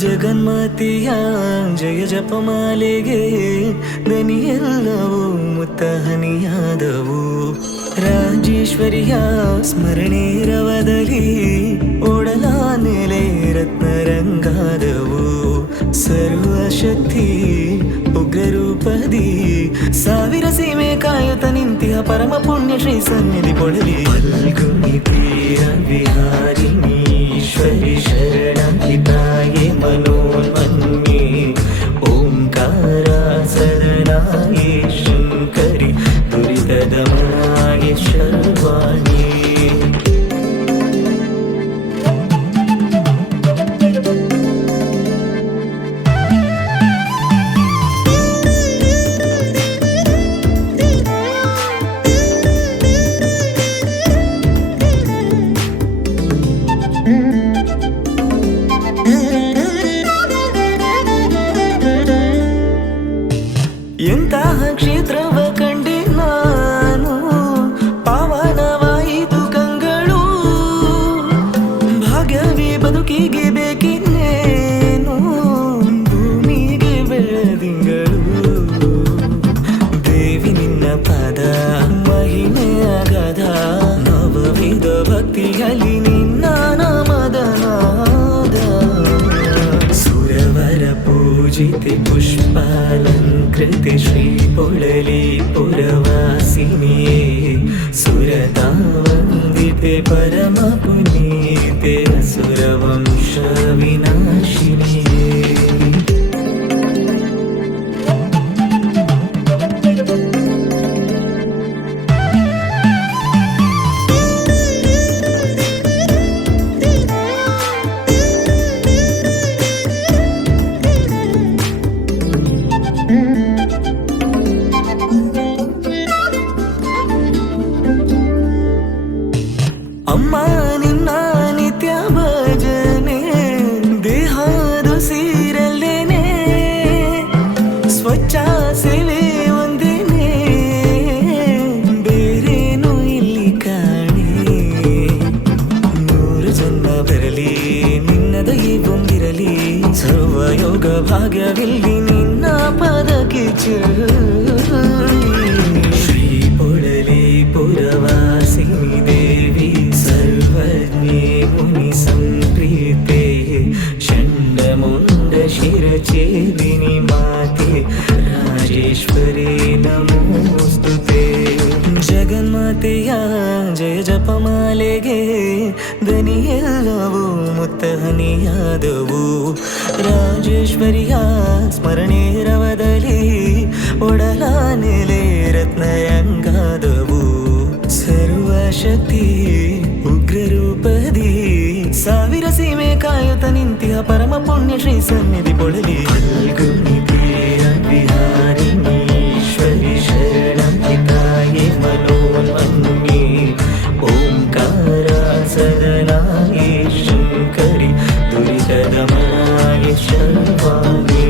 ಜಗನ್ಮಾತೆಯ ಜಯ ಜಪಮಾಲೆಗೆ ದನಿಯೆಲ್ಲವೂ ಮುತ್ತಹನಿಯಾದವು. ರಾಜೇಶ್ವರಿಯ ಸ್ಮರಣೆ ರವದಲ್ಲಿ ಒಡಲ ನೆಲೆ ರತ್ನರಂಗಾದವು. ಸರ್ವಶಕ್ತಿ ಉಗ್ರರೂಪದಿ ಸಾವಿರ ಸೀಮೆ ಕಾಯುತ್ತ ನಿಂತಿಹ ಪರಮ ಪುಣ್ಯ ಶ್ರೀ ಸನ್ನಿಧಿ ಪೊಳಲಿ. ಫಲ್ಗುಣಿ ತೀರ ವಿಹಾರಿಣಿ ಈಶ್ವರಿ ಶರಣಹಿತಾಯೇ ಮನೋನ್ಮನ್ಯೆ ಓಂಕಾರ ಸದನಾಯೇ ಶಂಕರಿ ದುರಿತದಮನಾಯೇ ಶರ್ವಾಣಿ. ಎಂತಹ ಕ್ಷೇತ್ರವ ಕಂಡೆ ನಾನು, ಪಾವನವಾಯಿತು ಕಂಗಳು. ಭಾಗ್ಯವೇ ಬದುಕಿಗೆ ಬೇಕಿನ್ನೇನು, ಭೂಮಿಗೆ ಬೆಳದಿಂಗಳು. ದೇವಿ ನಿನ್ನ ಪದ ಮಹಿಮೆಯಾಗದ ನವವಿಧ ಭಕ್ತಿಯಲ್ಲಿ ನಿನ್ನ ನಾಮದನಾದ. ಸುರವರ ಪೂಜಿತೆ ಪುಷ್ಪಾಲಂಕೃತೆ ಶ್ರೀ ಪೊಳಲಿ ಪುರವಾಸಿನಿಯೇ ಸುರತಾವಂದಿತೆ ಪರಮ ಪುನೀತೆ ಅಸುರವಂಶ ವಿನಾಶಿನಿಯೇ. ಅಮ್ಮ ನಿನ್ನ ನಿತ್ಯ ಭಜನೆ ದೇಹದು ಸೀರಲ್ಲೇನೆ, ಸ್ವಚ್ಛ ಸೇವೆ ಒಂದೇನೆ ಬೇರೇನು ಇಲ್ಲಿ ಕಾಣೆ. 100 ಜನ್ಮ ಬರಲಿ ನಿನ್ನ ದೈವೊಂದಿರಲಿ, ಸರ್ವಯೋಗ ಭಾಗ್ಯವಿಲ್ಲಿ ನಿನ್ನ ಪದಕ್ಕೆ ಶ್ರೀ ಪೊಳಲಿ ಪುರವಾಸಿನಿ ದೇವಿ ಸರ್ವಜ್ಞೆ ಮುನಿ ಸಂಪ್ರೀತೆ ಚಂಡಮುಂಡ ಶಿರಛೇದಿನಿ ಮಾತೆ ರಾಜೇಶ್ವರಿ ನಮೋಸ್ತುತೆ. ಜಗನ್ಮಾತೆಯ ಜಯ ಜಪಮಾಲೆಗೆ ದನಿಯೆಲ್ಲವೂ ಮುತ್ತಹನಿಯಾದವು. ರಾಜೇಶ್ವರಿಯ ಸ್ಮರಣೆ ರವದಲ್ಲಿ ಒಡಲ ನೆಲೆ ರತ್ನರಂಗಾದವು. ಸರ್ವಶಕ್ತಿ ಉಗ್ರರೂಪದಿ ಸಾವಿರ ಸೀಮೆ ಕಾಯುತ್ತ ನಿಂತಿಹ ಪರಮ ಪುಣ್ಯ ಶ್ರೀ ಸನ್ನಿಧಿ ಪೊಳಲಿ. ಫಲ್ಗುಣಿ ತೀರ ವಿಹಾರಿಣಿ ಈಶ್ವರಿ ಶರಣಹಿತಾಯೇ ಮನೋನ್ಮನ್ಯೆ ಓಂಕಾರ ಸದನಾಯೇ ಶಂಕರಿ ದುರಿತದಮನಾಯೇ ಶರ್ವಾಣಿ.